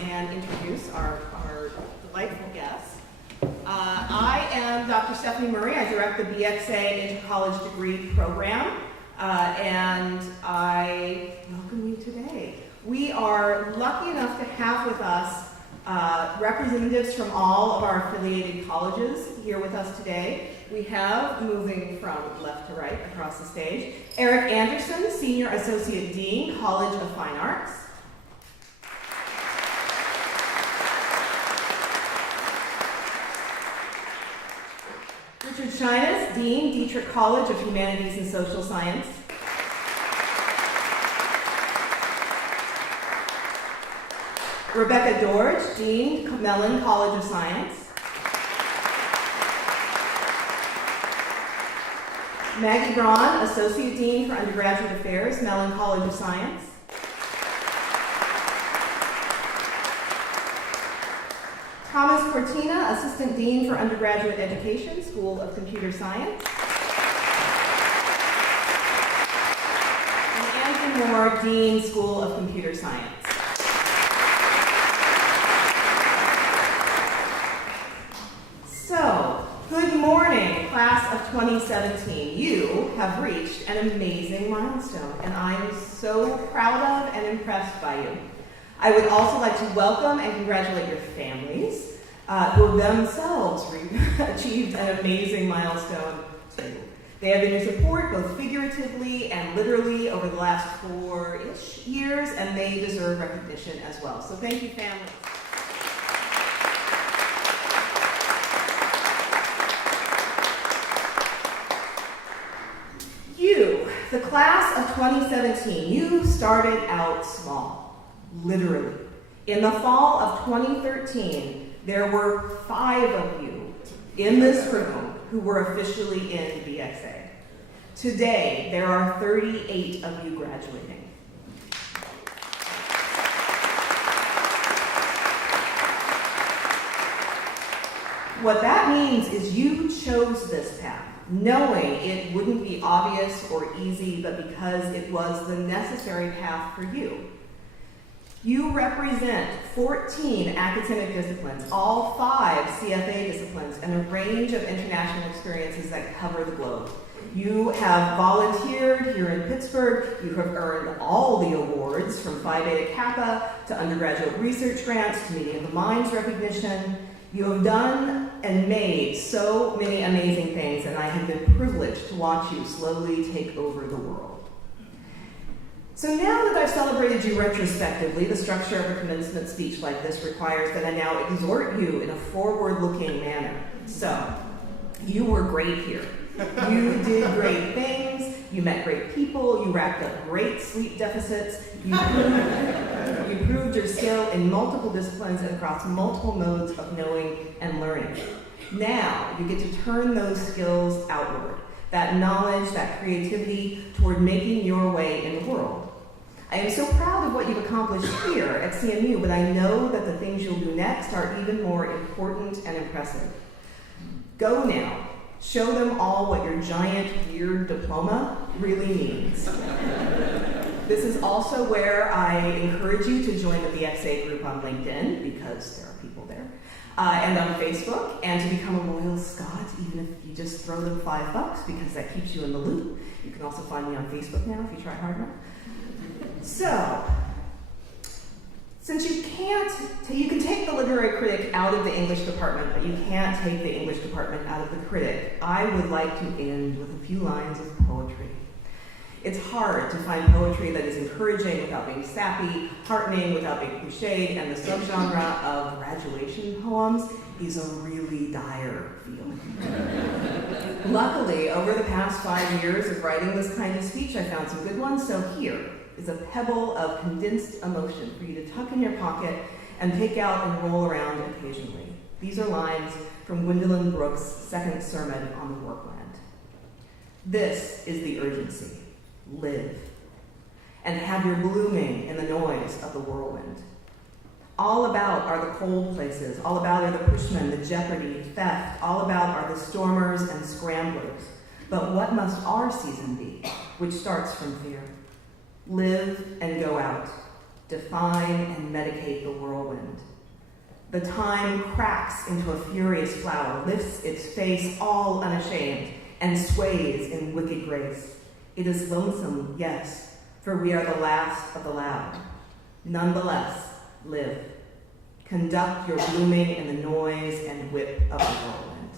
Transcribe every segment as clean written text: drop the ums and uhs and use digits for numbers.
and introduce our delightful guests. I am Dr. Stephanie Murray. I direct the BXA Inter-College Degree Program, and I welcome you today. We are lucky enough to have with us representatives from all of our affiliated colleges here with us today. We have, moving from left to right across the stage, Eric Anderson, Senior Associate Dean, College of Fine Arts. Richard Shinas, Dean, Dietrich College of Humanities and Social Science. Rebecca Dorge, Dean, Mellon College of Science. Maggie Braun, Associate Dean for Undergraduate Affairs, Mellon College of Science. Thomas Cortina, Assistant Dean for Undergraduate Education, School of Computer Science. And Andrew Moore, Dean, School of Computer Science. So, good morning, class of 2017. You have reached an amazing milestone, and I am so proud of and impressed by you. I would also like to welcome and congratulate your families who themselves achieved an amazing milestone too. They have been your support both figuratively and literally over the last 4-ish years, and they deserve recognition as well. So thank you, families. You, the class of 2017, you started out small. Literally. In the fall of 2013, there were 5 of you in this room who were officially in BXA. Today, there are 38 of you graduating. What that means is you chose this path, knowing it wouldn't be obvious or easy, but because it was the necessary path for you. You represent 14 academic disciplines, all 5 CFA disciplines, and a range of international experiences that cover the globe. You have volunteered here in Pittsburgh. You have earned all the awards from Phi Beta Kappa to undergraduate research grants to Meeting of the Minds recognition. You have done and made so many amazing things, and I have been privileged to watch you slowly take over the world. So now that I've celebrated you retrospectively, the structure of a commencement speech like this requires that I now exhort you in a forward-looking manner. So, you were great here. You did great things, you met great people, you racked up great sleep deficits, you proved your skill in multiple disciplines and across multiple modes of knowing and learning. Now, you get to turn those skills outward, that knowledge, that creativity, toward making your way in the world. I am so proud of what you've accomplished here at CMU, but I know that the things you'll do next are even more important and impressive. Go now. Show them all what your giant, weird diploma really means. This is also where I encourage you to join the BXA group on LinkedIn, because there are people there, and on Facebook, and to become a loyal Scot, even if you just throw them $5, because that keeps you in the loop. You can also find me on Facebook now if you try hard enough. So, since you can take the literary critic out of the English department, but you can't take the English department out of the critic, I would like to end with a few lines of poetry. It's hard to find poetry that is encouraging without being sappy, heartening without being cliched, and the subgenre of graduation poems is a really dire feeling. Luckily, over the past 5 years of writing this kind of speech, I found some good ones, so here is a pebble of condensed emotion for you to tuck in your pocket and take out and roll around occasionally. These are lines from Gwendolyn Brooks' second sermon on the Workland. This is the urgency. Live. And have your blooming in the noise of the whirlwind. All about are the cold places. All about are the pushmen, the jeopardy, theft. All about are the stormers and scramblers. But what must our season be, which starts from fear? Live and go out. define and medicate the whirlwind. The time cracks into a furious flower, lifts its face all unashamed, and sways in wicked grace. It is lonesome, yes, for we are the last of the loud. Nonetheless, live. Conduct your blooming in the noise and whip of the whirlwind.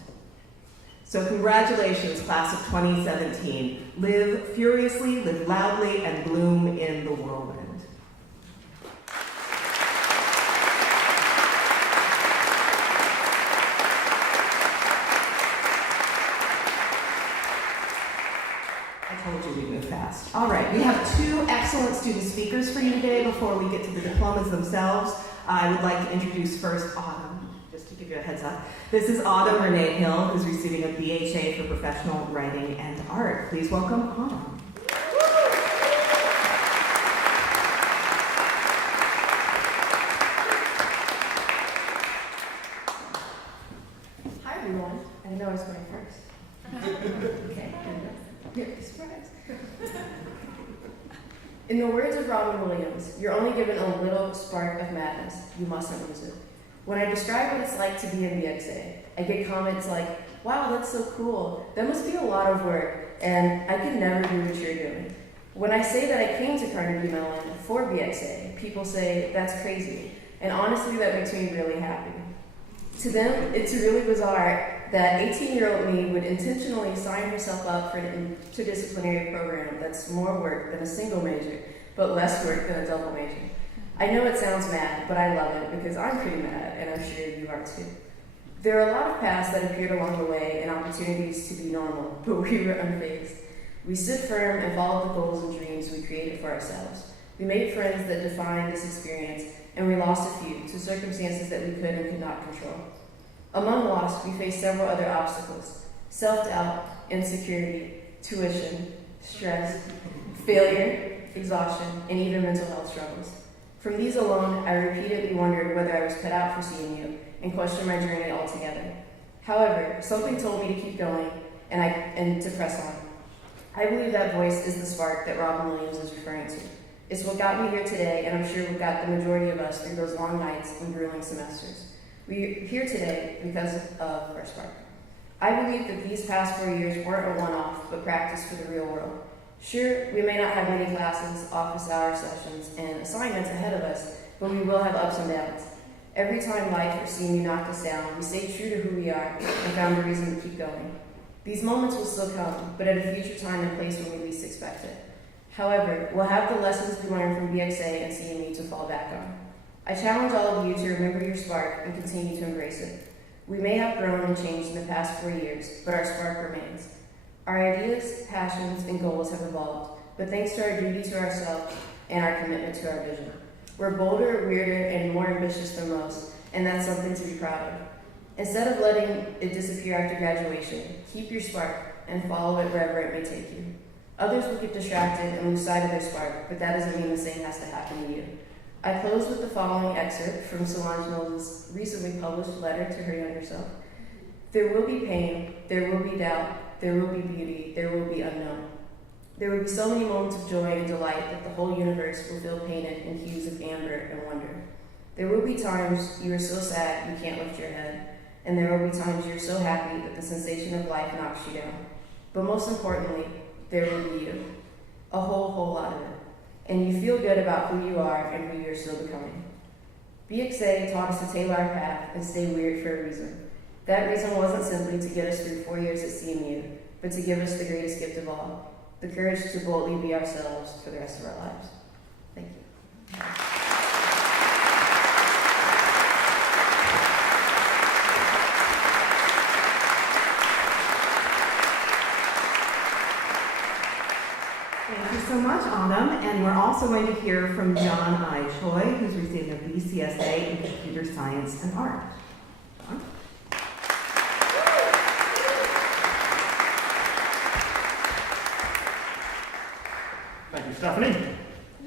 So congratulations, class of 2017. Live furiously, live loudly, and bloom in the whirlwind. Told you we'd move fast. All right, we have two excellent student speakers for you today. Before we get to the diplomas themselves, I would like to introduce first Autumn, just to give you a heads up. This is Autumn Renee Hill, who's receiving a BHA for Professional Writing and Art. Please welcome Autumn. Hi everyone. I didn't know I was going first. Okay. Surprise. In the words of Robin Williams, you're only given a little spark of madness. You mustn't lose it. When I describe what it's like to be in BXA, I get comments like, wow, that's so cool. That must be a lot of work, and I could never do what you're doing. When I say that I came to Carnegie Mellon for BXA, people say, that's crazy. And honestly, that makes me really happy. To them, it's really bizarre that 18-year-old me would intentionally sign herself up for an interdisciplinary program that's more work than a single major, but less work than a double major. I know it sounds mad, but I love it because I'm pretty mad, and I'm sure you are too. There are a lot of paths that appeared along the way and opportunities to be normal, but we were unfazed. We stood firm and followed the goals and dreams we created for ourselves. We made friends that defined this experience, and we lost a few to circumstances that we could and could not control. Among loss, we faced several other obstacles: self-doubt, insecurity, tuition, stress, failure, exhaustion, and even mental health struggles. From these alone, I repeatedly wondered whether I was cut out for CMU and questioned my journey altogether. However, something told me to keep going and to press on. I believe that voice is the spark that Robin Williams is referring to. It's what got me here today, and I'm sure what got the majority of us through those long nights and grueling semesters. We're here today because of our spark. I believe that these past 4 years weren't a one-off, but practice for the real world. Sure, we may not have many classes, office hour sessions, and assignments ahead of us, but we will have ups and downs. Every time life or CMU knocked us down, we stayed true to who we are and found a reason to keep going. These moments will still come, but at a future time and place when we least expect it. However, we'll have the lessons we learned from BXA and CMU to fall back on. I challenge all of you to remember your spark and continue to embrace it. We may have grown and changed in the past 4 years, but our spark remains. Our ideas, passions, and goals have evolved, but thanks to our duty to ourselves and our commitment to our vision. We're bolder, weirder, and more ambitious than most, and that's something to be proud of. Instead of letting it disappear after graduation, keep your spark and follow it wherever it may take you. Others will get distracted and lose sight of their spark, but that doesn't mean the same has to happen to you. I close with the following excerpt from Solange Knowles' recently published letter to her younger self. There will be pain, there will be doubt, there will be beauty, there will be unknown. There will be so many moments of joy and delight that the whole universe will feel painted in hues of amber and wonder. There will be times you are so sad you can't lift your head, and there will be times you're so happy that the sensation of life knocks you down. But most importantly, there will be you. A whole lot of it. And you feel good about who you are and who you're still becoming. BXA taught us to tailor our path and stay weird for a reason. That reason wasn't simply to get us through 4 years at CMU, but to give us the greatest gift of all, the courage to boldly be ourselves for the rest of our lives. Thank you. Thank you so much, Autumn. And we're also going to hear from John I. Choi, who's receiving a BCSA in Computer Science and Art. John? Thank you, Stephanie.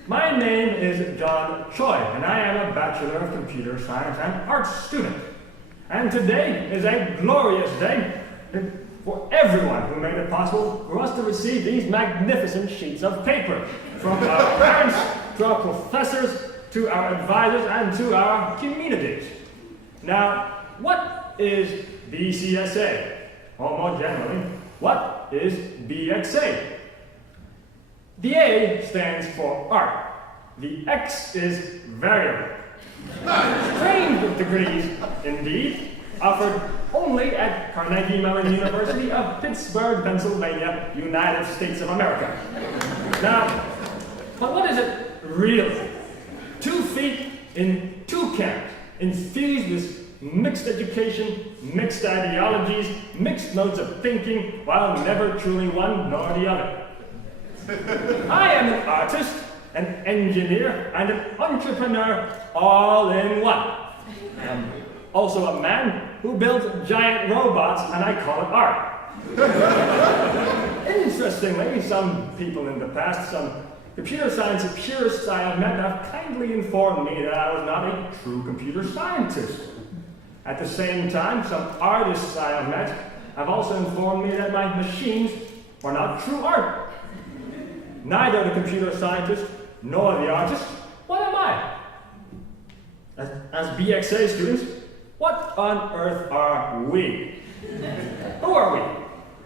My name is John Choi, and I am a Bachelor of Computer Science and Arts student. And today is a glorious day for everyone who made it possible for us to receive these magnificent sheets of paper, from our parents to our professors to our advisors, and to our communities. Now, what is BCSA? Or more generally, what is BXA? The A stands for art. The X is variable. Strange degrees, indeed, offered only at Carnegie Mellon University of Pittsburgh, Pennsylvania, United States of America. Now, but what is it really? 2 feet in 2 camps, infused with mixed education, mixed ideologies, mixed modes of thinking, while never truly one nor the other. I am an artist, an engineer, and an entrepreneur all in one. I'm also a man who builds giant robots, and I call it art. Interestingly, some people in the past, some computer science purists I have met, have kindly informed me that I was not a true computer scientist. At the same time, some artists I have met have also informed me that my machines are not true art. Neither the computer scientist nor the artist. What am I? As BXA students, what on earth are we? Who are we?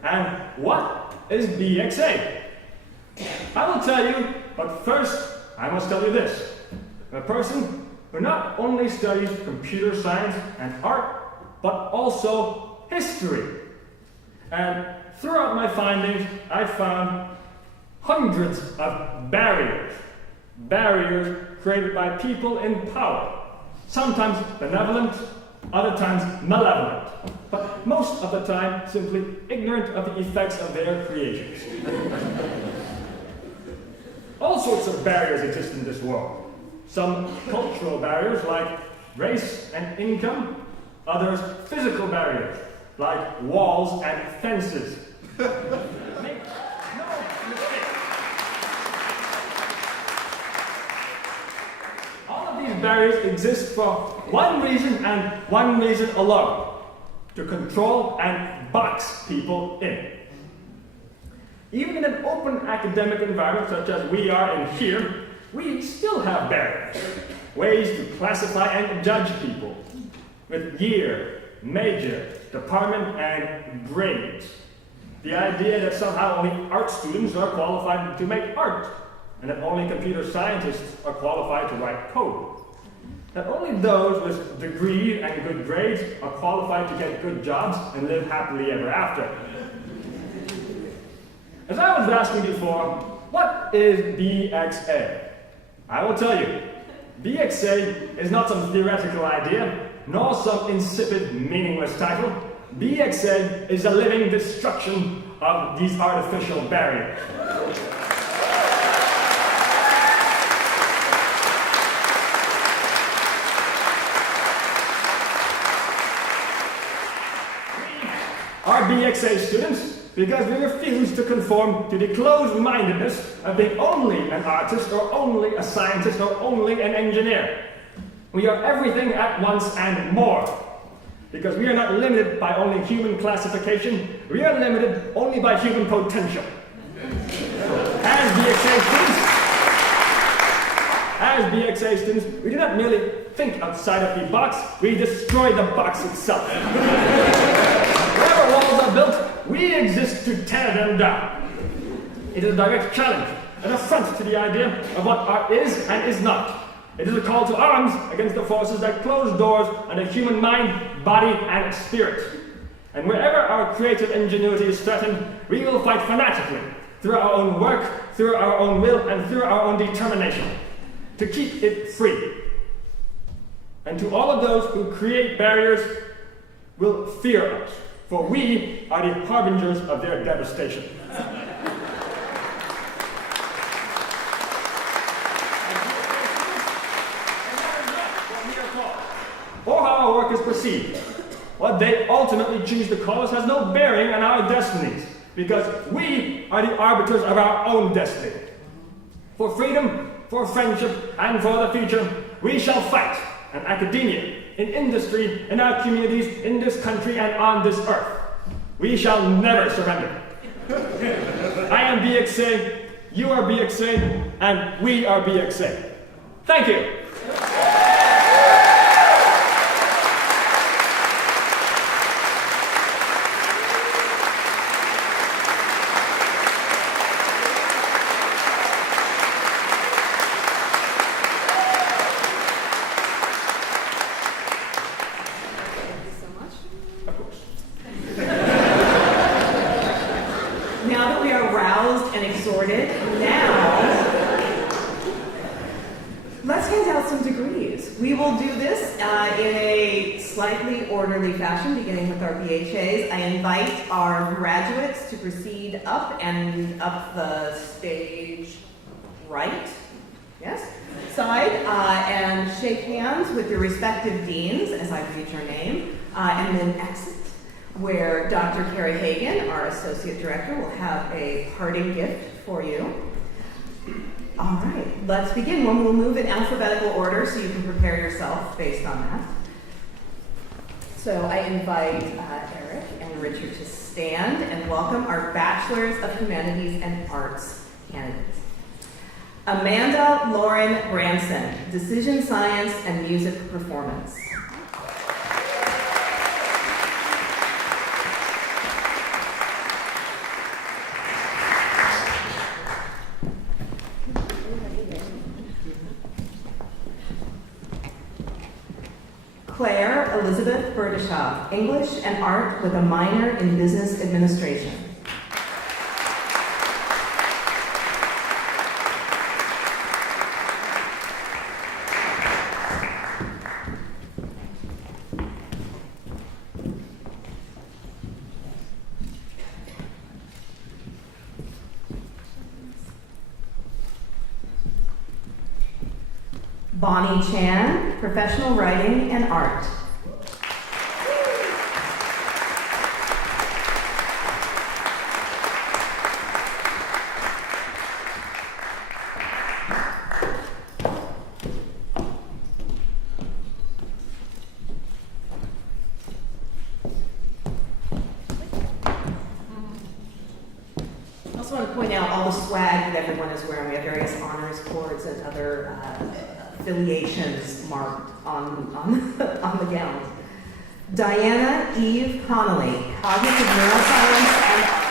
And what is BXA? I will tell you, but first I must tell you this. A person who not only studies computer science and art, but also history. And throughout my findings, I found hundreds of barriers. Barriers created by people in power. Sometimes benevolent, other times malevolent, but most of the time simply ignorant of the effects of their creations. All sorts of barriers exist in this world. Some cultural barriers like race and income, others physical barriers like walls and fences. Make no mistake. All of these barriers exist for one reason and one reason alone: to control and box people in. Even in an open academic environment such as we are in here, we still have barriers, ways to classify and judge people, with year, major, department, and grades. The idea that somehow only art students are qualified to make art, and that only computer scientists are qualified to write code. That only those with degrees and good grades are qualified to get good jobs and live happily ever after. As I was asking before, what is BXA? I will tell you, BXA is not some theoretical idea, nor some insipid, meaningless title. BXA is a living destruction of these artificial barriers. We are BXA students because we refuse to conform to the closed-mindedness of being only an artist, or only a scientist, or only an engineer. We are everything at once and more. Because we are not limited by only human classification, we are limited only by human potential. As BXA students, we do not merely think outside of the box, we destroy the box itself. Wherever walls are built, we exist to tear them down. It is a direct challenge, an affront to the idea of what art is and is not. It is a call to arms against the forces that close doors on the human mind, body, and spirit. And wherever our creative ingenuity is threatened, we will fight fanatically, through our own work, through our own will, and through our own determination, to keep it free. And to all of those who create barriers will fear us, for we are the harbingers of their devastation. Or how our work is perceived. What they ultimately choose to call us has no bearing on our destinies, because we are the arbiters of our own destiny. For freedom, for friendship, and for the future, we shall fight in academia, in industry, in our communities, in this country, and on this earth. We shall never surrender. I am BXA, you are BXA, and we are BXA. Thank you. sorted. Now, let's hand out some degrees. We will do this in a slightly orderly fashion, beginning with our BHAs. I invite our graduates to proceed up and up the stage right, yes, side, and shake hands with your respective deans as I read your name, and then exit, where Dr. Carrie Hagan, our Associate Director, will have a parting gift for you. All right, let's begin. We'll move in alphabetical order so you can prepare yourself based on that. So I invite Eric and Richard to stand and welcome our Bachelors of Humanities and Arts candidates. Amanda Lauren Branson, Decision Science and Music Performance. Claire Elizabeth Berdischoff, English and Art with a minor in Business Administration. Bonnie Chan, Professional Writing and Art. I also want to point out all the swag that everyone is wearing. We have various honors cords and other affiliations marked on the gowns. Diana Eve Connolly, Cognitive Neuroscience and Art.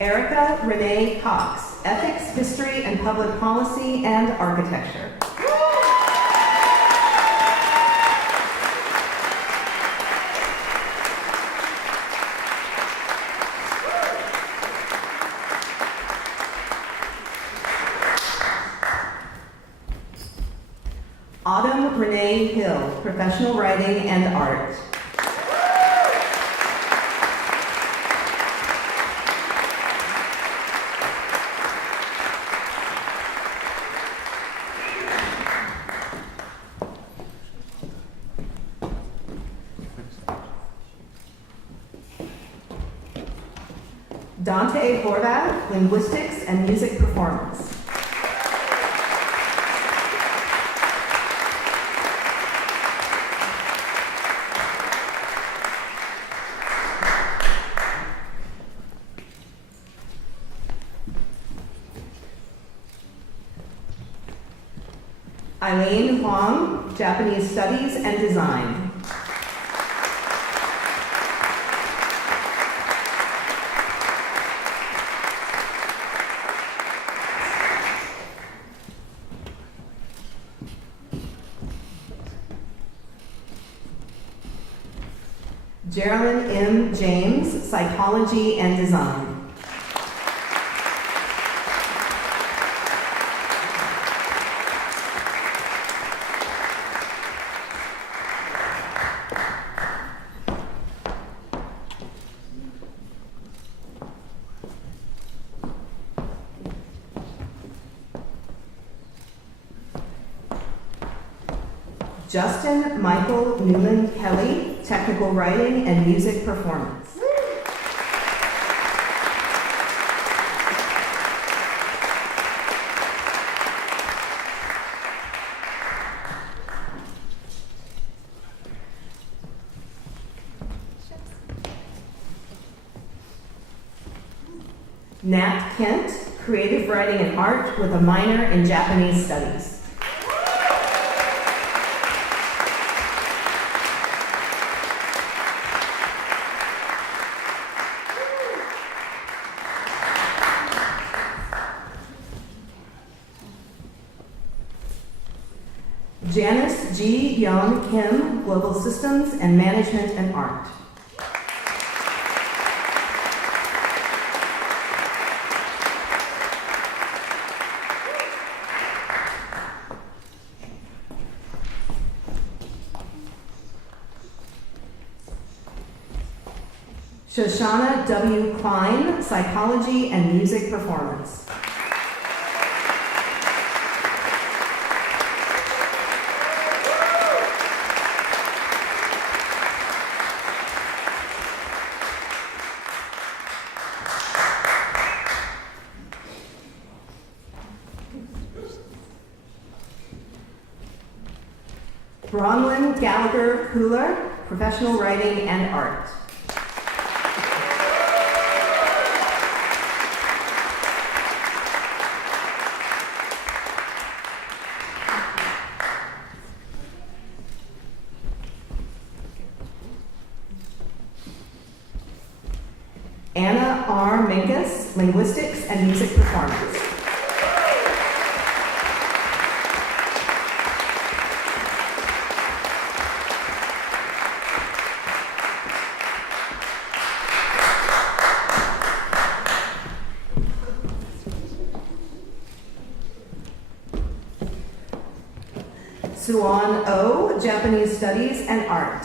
Erica Renee Cox, Ethics, History, and Public Policy and Architecture. Autumn Renee Hill, Professional Writing and Art. Dante Horvath, Linguistics and Music Performance. Eileen Huang, Japanese Studies and Design. Geraldine M. James, Psychology and Design. Justin Michael Newman Kelly, Technical Writing and Music Performance. Nat Kent, Creative Writing and Art with a minor in Japanese Studies. Janice G. Young Kim, Global Systems and Management and Art. Shoshana W. Klein, Psychology and Music Performance. Bronwyn Gallagher Cooler, Professional Writing and Art. Anna R. Minkus, Linguistics and Music Performance. Suan O, Japanese Studies and Art.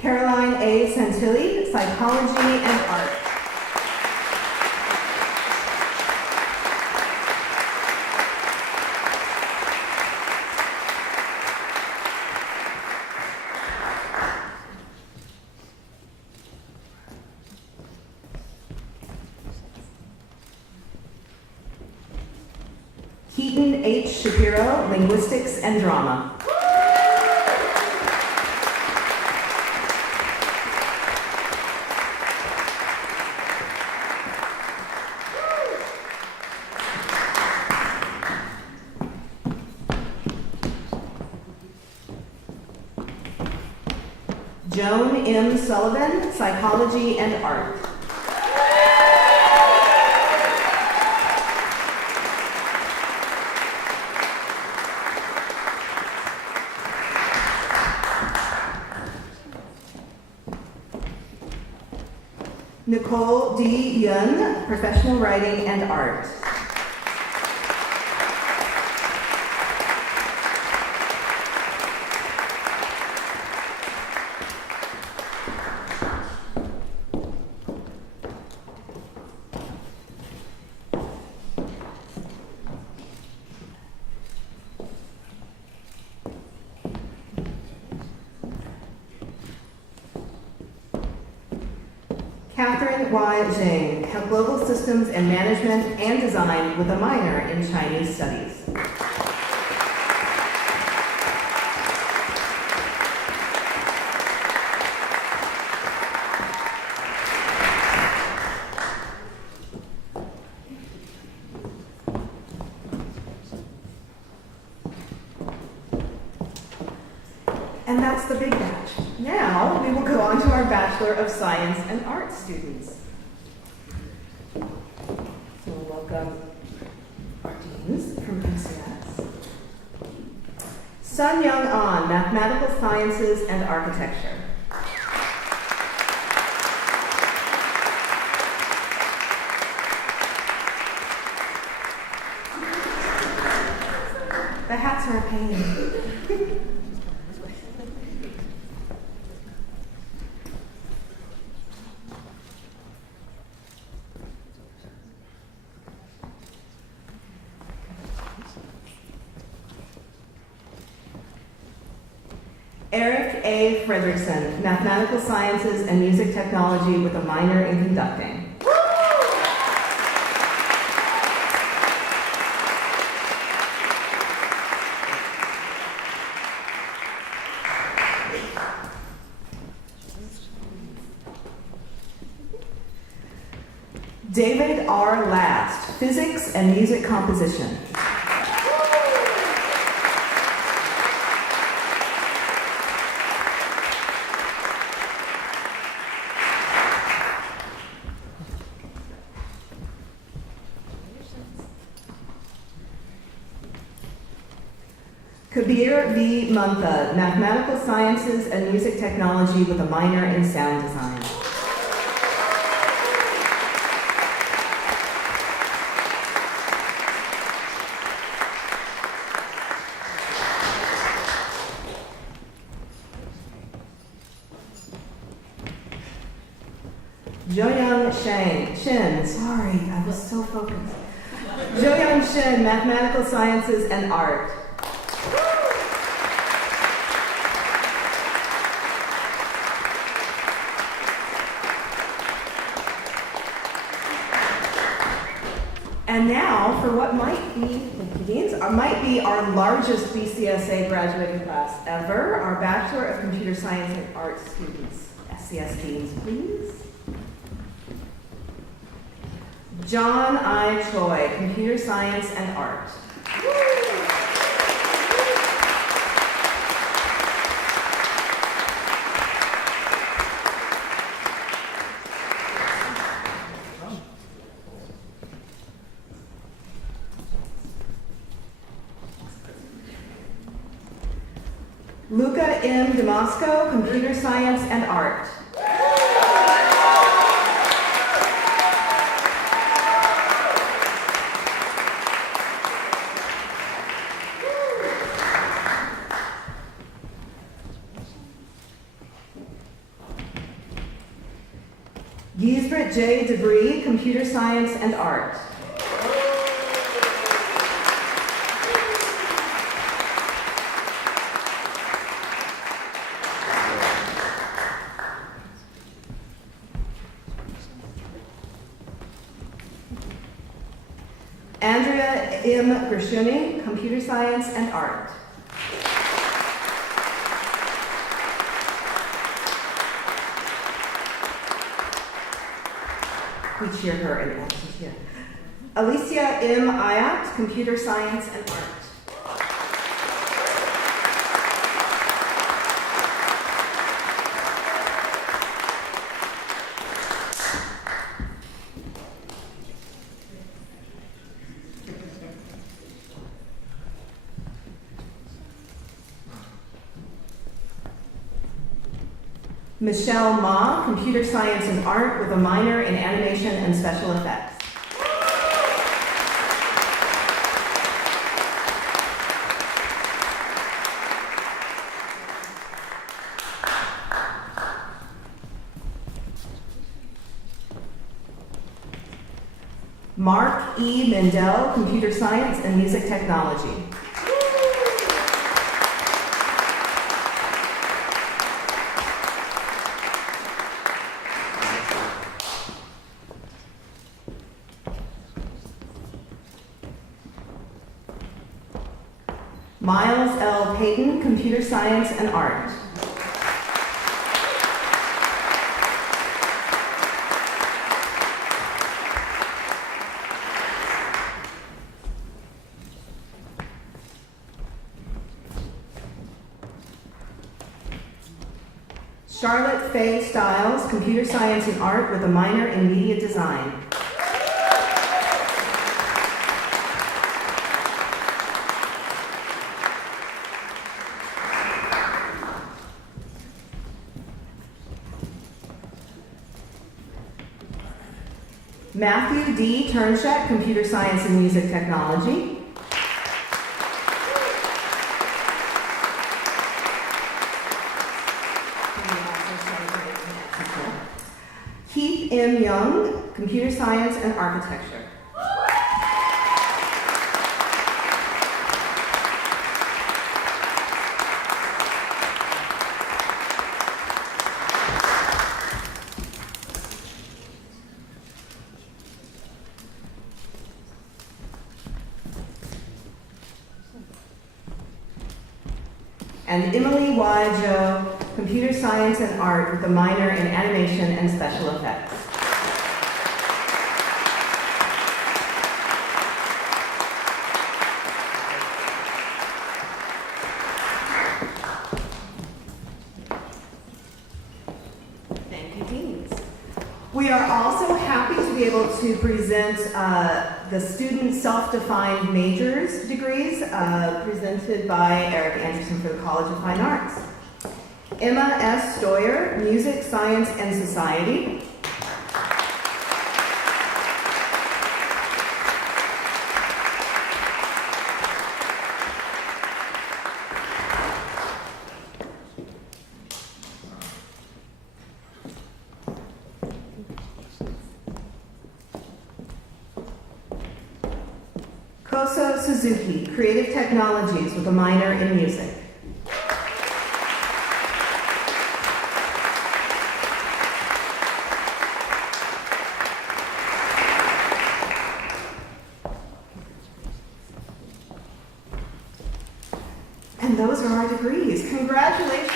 Caroline A. Santilli, Psychology and Art. Keaton H. Shapiro, Linguistics and Drama. Joan M. Sullivan, Psychology and Art. Nicole D. Yun, Professional Writing and Art. Catherine Y. Zhang, Global Systems and Management and Design with a minor in Chinese Studies. And that's the big batch. Now we will go on to our Bachelor of Science and Arts students. So we'll welcome our deans from MCS. Sun Young An, Mathematical Sciences and Architecture. The hats are a pain. Eric A. Fredrickson, Mathematical Sciences and Music Technology with a minor in Conducting. David R. Last, Physics and Music Composition. Kabir V. Muntha, Mathematical Sciences and Music Technology with a minor in Sound Design. Joyoung Shin, sorry, I was so focused. Joyoung Shin, Mathematical Sciences and Art. And now for what might be our largest BCSA graduating class ever, our Bachelor of Computer Science and Art students. SCS teams, please. John I. Choi, Computer Science and Art. Luca M. Damasco, Computer Science and Art. Gisbert J. Debris, Computer Science and Art. Andrea M. Gershuni, Computer Science and Art. We cheer her and she's here. Alicia M. Ayat, Computer Science and Art. Michelle Ma, Computer Science and Art with a minor in Animation and Special Effects. Mark E. Mendel, Computer Science and Music Technology. Miles L. Payton, Computer Science and Art. Charlotte Faye Stiles, Computer Science and Art with a minor in Media Design. Matthew D. Turnshek, Computer Science and Music Technology. Keith M. Young, Computer Science and Architecture. And Emily Y. Joe, Computer Science and Art with a minor in Animation and Special Effects. Thank you, teams. We are also happy to be able able to present the student self-defined majors degrees presented by Eric Anderson for the College of Fine Arts. Emma S. Stoyer, Music, Science, and Society. Koso Suzuki, Creative Technologies with a minor in music. And those are our degrees. Congratulations.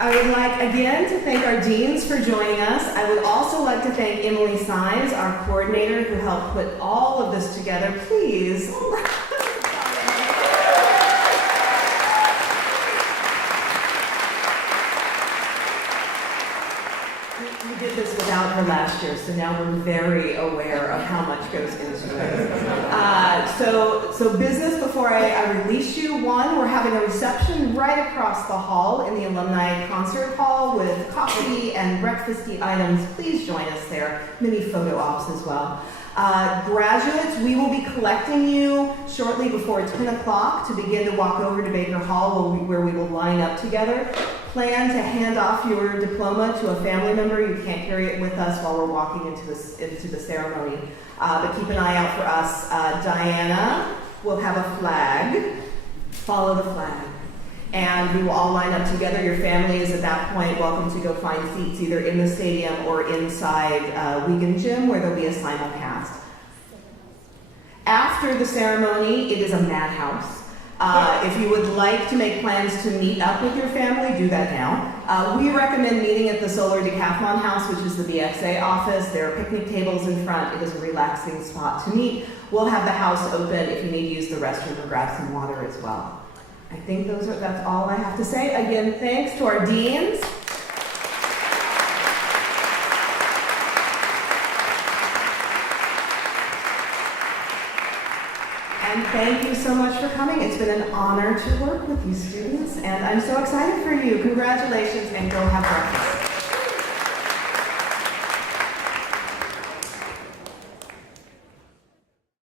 I would like again to thank our deans for joining us. I would also like to thank Emily Sines, our coordinator, who helped put all of this together. Please. We did this without her last year, so now we're very aware of how much goes into it. So business before I release you. One, we're having a reception right across the hall in the Alumni Concert Hall with coffee and breakfasty items. Please join us there. Many photo ops as well. Graduates, we will be collecting you shortly before 10 o'clock to begin to walk over to Baker Hall where we will line up together. Plan to hand off your diploma to a family member. You can't carry it with us while we're walking into the ceremony. But keep an eye out for us. Diana will have a flag. Follow the flag. And we will all line up together. Your family is at that point welcome to go find seats either in the stadium or inside Wiegand Gym where there'll be a simulcast. After the ceremony, it is a madhouse. If you would like to make plans to meet up with your family, do that now. We recommend meeting at the Solar Decathlon House, which is the BXA office. There are picnic tables in front. It is a relaxing spot to meet. We'll have the house open if you need to use the restroom or grab some water as well. I think that's all I have to say. Again, thanks to our deans. And thank you so much for coming. It's been an honor to work with you students, and I'm so excited for you. Congratulations, and go have breakfast.